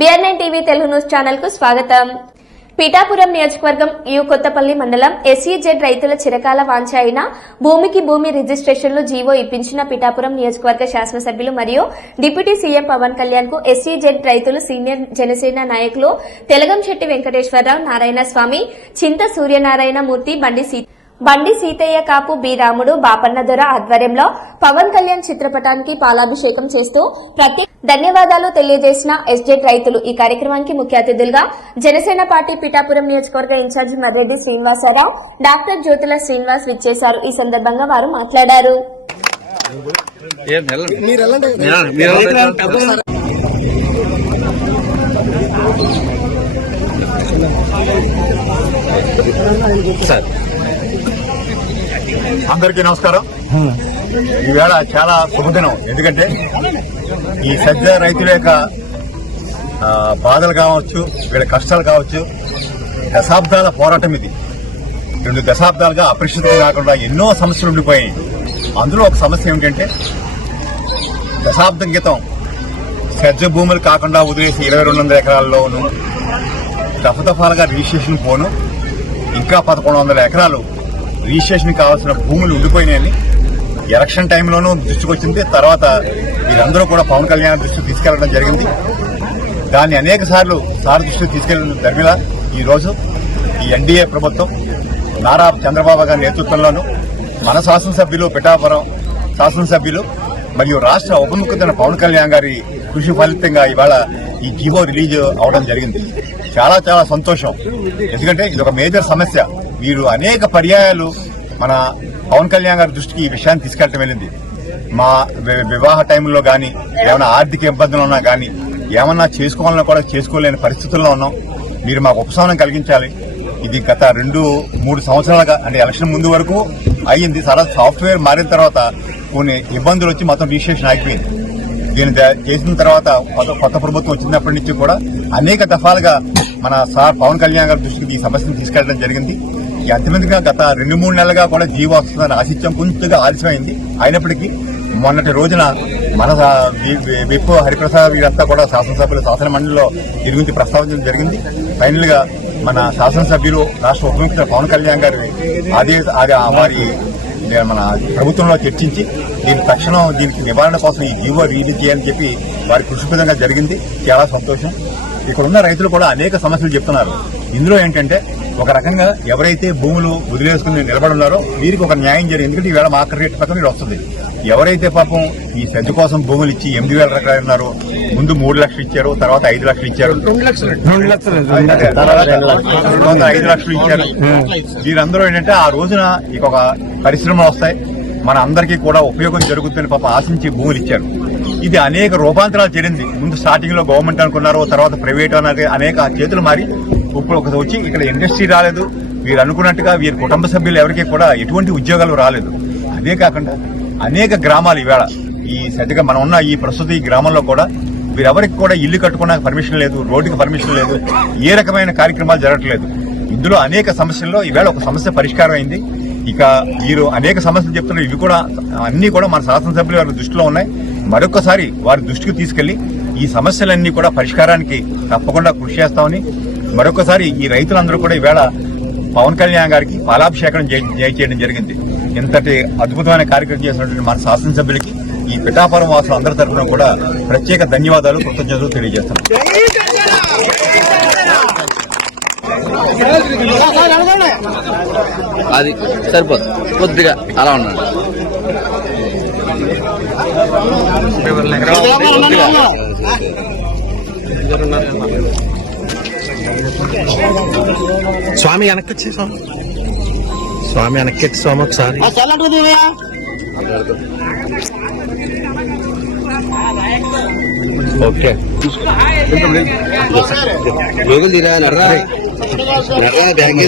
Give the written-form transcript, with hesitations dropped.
BR9 TV Telugu news channel కు స్వాగతం. పిఠాపురం నియోజకవర్గం యు కొత్తపల్లి మండలం SEZ రైతుల చిరకాల వాంఛ అయిన భూమికి భూమి రిజిస్ట్రేషన్లు జీవో ఇప్పించిన పిఠాపురం నియోజకవర్గ శాసనసభ్యులు మరియు డిప్యూటీ సీఎం పవన్ కళ్యాణ్ కు SEZ రైతులు సీనియర్ జనసేన నాయకులు తెలగంశెట్టి వెంకటేశ్వరరావు, నారాయణ స్వామి, చింత సూర్యనారాయణ మూర్తి, బండి సీతయ్య కాపు, బి రాముడు, బాపన్న దొర ఆధ్వర్యంలో పవన్ కళ్యాణ్ చిత్రపటానికి పాలాభిషేకం చేస్తూ ప్రత్యేక ధన్యవాదాలు తెలియజేసిన SEZ రైతులు. ఈ కార్యక్రమానికి ముఖ్య అతిథులుగా జనసేన పార్టీ పిఠాపురం నియోజకవర్గ ఇన్ఛార్జి మర్రెడ్డి శ్రీనివాసరావు, డాక్టర్ జ్యోతుల శ్రీనివాస్ విచ్చేశారు. ఈ సందర్భంగా వారు మాట్లాడారు. అందరికీ నమస్కారం. ఈవేళ చాలా శుభదినం. ఎందుకంటే ఈ సజ్జ రైతుల యొక్క బాధలు కావచ్చు, వీళ్ళ కష్టాలు కావచ్చు, దశాబ్దాల పోరాటం ఇది. 2 దశాబ్దాలుగా అపరిశుద్ధం కాకుండా ఎన్నో సమస్యలు ఉండిపోయాయి. అందులో ఒక సమస్య ఏమిటంటే దశాబ్దం క్రితం సజ్జ భూములు కాకుండా వదిలేసి 2200 ఎకరాల్లోనూ దఫదఫాలుగా రిజిస్ట్రేషన్ పోను, ఇంకా 1100 ఎకరాలు రిజిస్ట్రేషన్ కావాల్సిన భూములు ఉండిపోయినాయని ఎలక్షన్ టైంలోనూ దృష్టికి వచ్చింది. తర్వాత వీరందరూ కూడా పవన్ కళ్యాణ్ దృష్టికి తీసుకెళ్లడం జరిగింది. దాన్ని అనేక సార్లు దృష్టికి తీసుకెళ్లిన ధర్మిలా ఈరోజు ఈ NDA ప్రభుత్వం నారా చంద్రబాబు గారి నేతృత్వంలోనూ మన శాసనసభ్యులు, పిఠాపురం శాసనసభ్యులు మరియు రాష్ట్ర ఉప ముఖ్యమంత్రి పవన్ కళ్యాణ్ గారి కృషి ఫలితంగా ఇవాళ ఈ జీవో రిలీజ్ అవడం జరిగింది. చాలా చాలా సంతోషం. ఎందుకంటే ఇది ఒక మేజర్ సమస్య. వీరు అనేక పర్యాయాలు మన పవన్ కళ్యాణ్ గారి దృష్టికి ఈ విషయాన్ని తీసుకెళ్లడం వెళ్ళింది. మా వివాహ టైంలో గాని, ఏమైనా ఆర్థిక ఇబ్బందులు ఉన్నా గాని, ఏమన్నా చేసుకోవాలన్నా కూడా చేసుకోలేని పరిస్థితుల్లో ఉన్నాం. మీరు మాకు ఉపశమనం కలిగించాలి. ఇది గత 2-3 సంవత్సరాలుగా, అంటే ఎలక్షన్ ముందు వరకు అయ్యింది. సాఫ్ట్వేర్ మారిన తర్వాత కొన్ని ఇబ్బందులు వచ్చి మొత్తం రిజిస్ట్రేషన్ ఆగిపోయింది. దీన్ని చేసిన తర్వాత కొత్త ప్రభుత్వం వచ్చినప్పటి నుంచి కూడా అనేక దఫాలుగా మన సార్ పవన్ కళ్యాణ్ గారి దృష్టికి ఈ సమస్యను తీసుకెళ్లడం జరిగింది. అంతిమంగా గత 2-3 నెలలుగా కూడా జీవో వస్తుందని ఆశించడం కొంచెంగా ఆలస్యమైంది. అయినప్పటికీ మొన్నటి రోజున మన విప్ హరిప్రసాద్ వీరంతా కూడా శాసనసభ్యులు శాసన మండలిలో దీని గురించి ప్రస్తావించడం జరిగింది. ఫైనల్ గా మన శాసనసభ్యులు, రాష్ట్ర ఉప ముఖ్యమంత్రి పవన్ కళ్యాణ్ గారి వారి మన ప్రభుత్వంలో చర్చించి దీనికి నివారణ కోసం ఈ జీవో రిలీజ్ చేయాలని చెప్పి వారి కృషిపదంగా జరిగింది. చాలా సంతోషం. ఇక్కడ ఉన్న రైతులు కూడా అనేక సమస్యలు చెప్తున్నారు. ఇందులో ఏంటంటే ఒక రకంగా ఎవరైతే భూములు వదిలేసుకుని నిలబడున్నారో వీరికి ఒక న్యాయం జరిగింది. ఎందుకంటే ఈవేళ మార్కెట్ రేట్ ప్రకారం ఇది వస్తుంది. ఎవరైతే పాపం ఈ సజ్జ కోసం భూములు ఇచ్చి 8,000 రకాలు ఉన్నారో, ముందు 3 లక్షలు ఇచ్చారు, తర్వాత 5 లక్షలు ఇచ్చారు, తర్వాత 5 లక్షలు ఇచ్చారు. వీరందరూ ఏంటంటే ఆ రోజున ఒక పరిశ్రమలు వస్తాయి, మన అందరికీ కూడా ఉపయోగం జరుగుతుందని పాప ఆశించి భూములు ఇచ్చారు. ఇది అనేక రూపాంతరాలు చేరింది. ముందు స్టార్టింగ్ లో గవర్నమెంట్ అనుకున్నారు, తర్వాత ప్రైవేట్ అన్నది అనేక చేతులు మారి ఇప్పుడు వచ్చి ఇక్కడ ఇండస్ట్రీ రాలేదు. వీరు అనుకున్నట్టుగా వీరి కుటుంబ సభ్యులు ఎవరికి కూడా ఎటువంటి ఉద్యోగాలు రాలేదు. అదే కాకుండా అనేక గ్రామాలు ఈవేళ ఈ సరిగ్గా మనం ఉన్న ఈ ప్రస్తుత ఈ గ్రామంలో కూడా వీరెవరికి కూడా ఇల్లు కట్టుకోవడానికి పర్మిషన్ లేదు, రోడ్డుకి పర్మిషన్ లేదు, ఏ రకమైన కార్యక్రమాలు జరగట్లేదు. ఇందులో అనేక సమస్యల్లో ఈవేళ ఒక సమస్య పరిష్కారం అయింది. ఇక వీరు అనేక సమస్యలు చెప్తున్నారు. ఇవి కూడా అన్ని కూడా మన శాసనసభ్యులు వారి దృష్టిలో ఉన్నాయి. మరొకసారి వారి దృష్టికి తీసుకెళ్లి ఈ సమస్యలన్నీ కూడా పరిష్కారానికి తప్పకుండా కృషి చేస్తామని మరొకసారి ఈ రైతులందరూ కూడా ఈవేళ పవన్ కళ్యాణ్ గారికి పాలాభిషేకం చేయడం జరిగింది. ఇంతటి అద్భుతమైన కార్యక్రమం చేసినటువంటి మన శాసనసభ్యులకి ఈ పిఠాపురం వాసులు అందరి తరఫున కూడా ప్రత్యేక ధన్యవాదాలు, కృతజ్ఞతలు తెలియజేస్తున్నాం. అది సరిపోతుంది, కొద్దిగా అలా ఉన్నాడు. స్వామి వెనక్కి స్వామి వెనక్కి స్వామి ఒకసారి ఓకే లోకల్ తీరా బ్యాంక్